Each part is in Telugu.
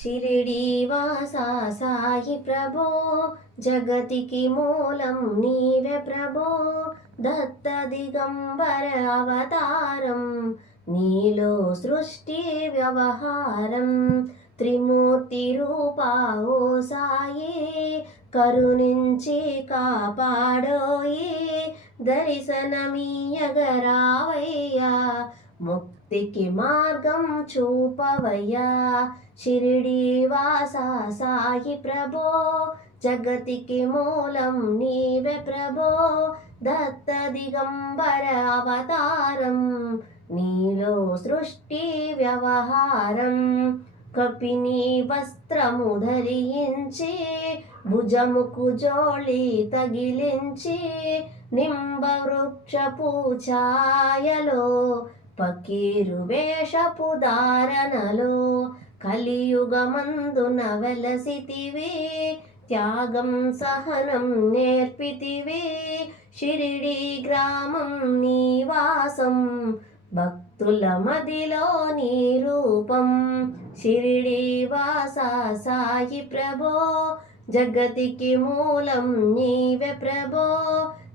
షిరిడీవాసా సాయి ప్రభో, జగతికి మూలం నీవే ప్రభో. దత్త దిగంబర అవతారం, నీలో సృష్టి వ్యవహారం. త్రిమూర్తి రూపా ఓ సాయి, కరుణించి కాపాడోయి. దర్శనమీయగరావయ్యా, ముక్తికి మార్గం చూపవయ్యా. షిరిడీవాసా సాయి ప్రభో, జగతికి మూలం నీవే ప్రభో. దత్త దిగంబర అవతారం, నీలో సృష్టి వ్యవహారం. కపిని వస్త్రము ధరించి, భుజముకు జోళి తగిలించి. నింబ వృక్షపు ఛాయలో, పకీరు వేషపు ధారణలో. కలియుగమందున వెలసితివి, త్యాగం సహనం నేర్పితివి. షిరిడి గ్రామం నివాసం, భక్తుల మదిలో నీ రూపం. షిరిడీవాసా సాయి ప్రభో, జగతికి మూలం నీవే ప్రభో.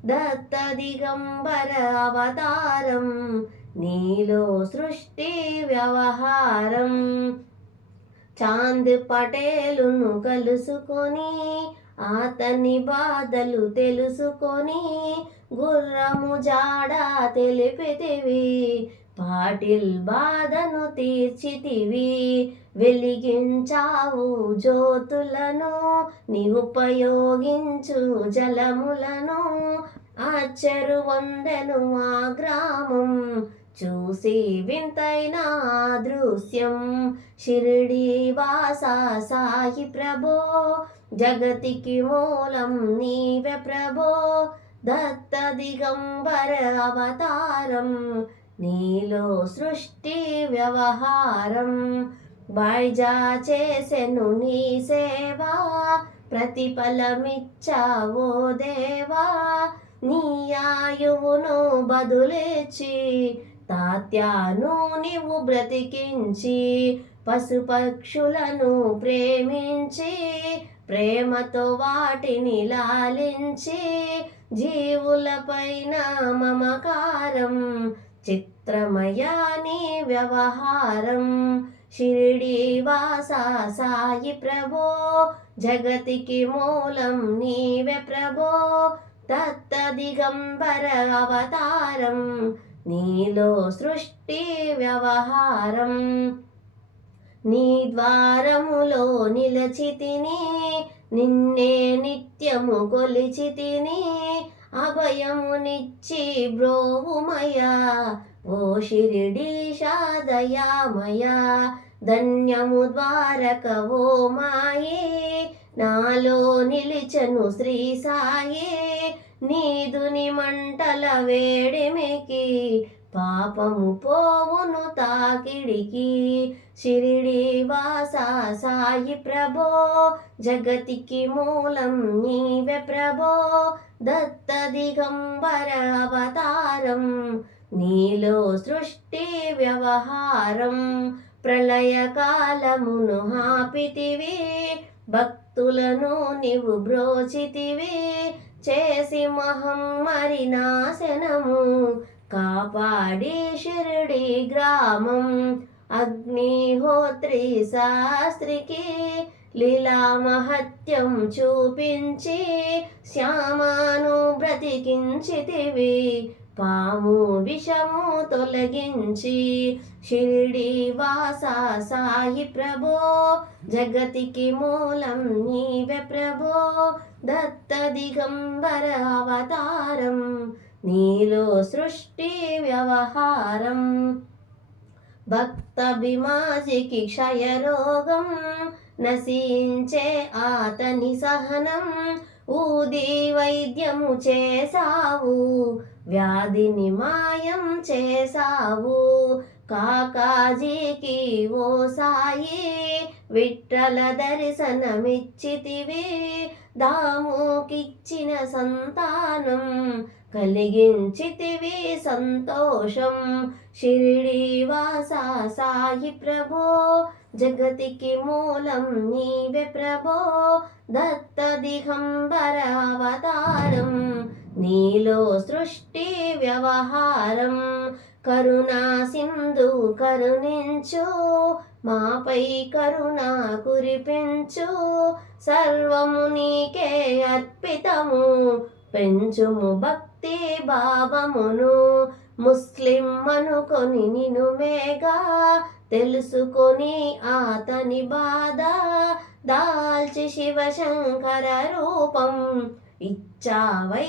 దత్త దిగంబర అవతారం, నీలో సృష్టి వ్యవహారం. చాంద్ పటేలును కలుసుకొని, అతని బాధలు తెలుసుకొని. గుర్రము జాడ తెలిపితివి, పాటిల్ బాధను తీర్చితివి. వెలిగించావు జ్యోతులను, నీ ఉపయోగించు జలములను. ఆశ్చర్య వందెను ఆ గ్రామం, చూసి వింతైన దృశ్యం. షిరిడీవాసా సాయి ప్రభో, జగతికి మూలం నీవే ప్రభో. దత్త దిగంబర అవతారం, నీలో సృష్టి వ్యవహారం. బైజా చేసెను నీ సేవా, ప్రతిఫలమిచ్చావో దేవా. నీ ఆయువును బదులిచ్చి, తాత్యాను నీవు బ్రతికించి. పశుపక్షులను ప్రేమించి, ప్రేమతో వాటిని లాలించి. జీవులపైన మమకారం, చిత్రమయా నీ వ్యవహారం. షిరిడీవాసా సాయి ప్రభో, జగతికి మూలం నీవే ప్రభో. దత్త దిగంబర అవతారం, నీలో సృష్టి వ్యవహారం. నీ ద్వారములో నిలచితిని, నిన్నే నిత్యము కొలిచితిని. అభయమునిచ్చి బ్రోవుమయా, ఓ షిరిడీశా దయామయా. ధన్యము ద్వారక ఓ మాయే, నాలో నిలిచను శ్రీ సాయి. నీదుని మంటల వేడిమికి, పాపము పోవును తాకిడికి. షిరిడీవాసా సాయి ప్రభో, జగతికి మూలం నీవే ప్రభో. దత్త దిగంబర అవతారం, నీలో సృష్టి వ్యవహారం. ప్రళయకాలమును ఆపితివి, భక్తులను నీవు బ్రోచితివి. చేసి మహమ్మరి నాశనము, కాపాడి షిరిడి గ్రామం. అగ్నిహోత్రి శాస్త్రికి, లీలా మహత్యం చూపించి. శ్యామను బ్రతికించితివి, పాము విషము తొలగించి. షిరిడీవాసా సాయి ప్రభో, జగతికి మూలం నీవే ప్రభో. దత్త దిగంబర అవతారం, నీలో సృష్టి వ్యవహారం. భక్త బిమాజికి క్షయరోగం, నశించే అతని సహనం. ఊది వైద్యము చేసావు, వ్యాధిని మాయం చేసావు. కాకాజీకి ఓ సాయి, విఠ్ఠల దర్శనమిచ్చితివి. దాముకిచ్చిన సంతానం, కలిగించితివి సంతోషం. షిరిడీవాసా సాయి ప్రభో, జగతికి మూలం నీవే ప్రభో దత్త దిగంబర అవతారం నీలో సృష్టి వ్యవహారం కరుణా సింధు కరుణించు మాపై కరుణ కురిపించు సర్వము నీకే అర్పితము పెంచుము భక్తి భావమును ముస్లిం అనుకొని నిను మేఘా తెలుసుకొని అతని బాధ దాల్చి శివశంకర రూపం ఇచ్చావై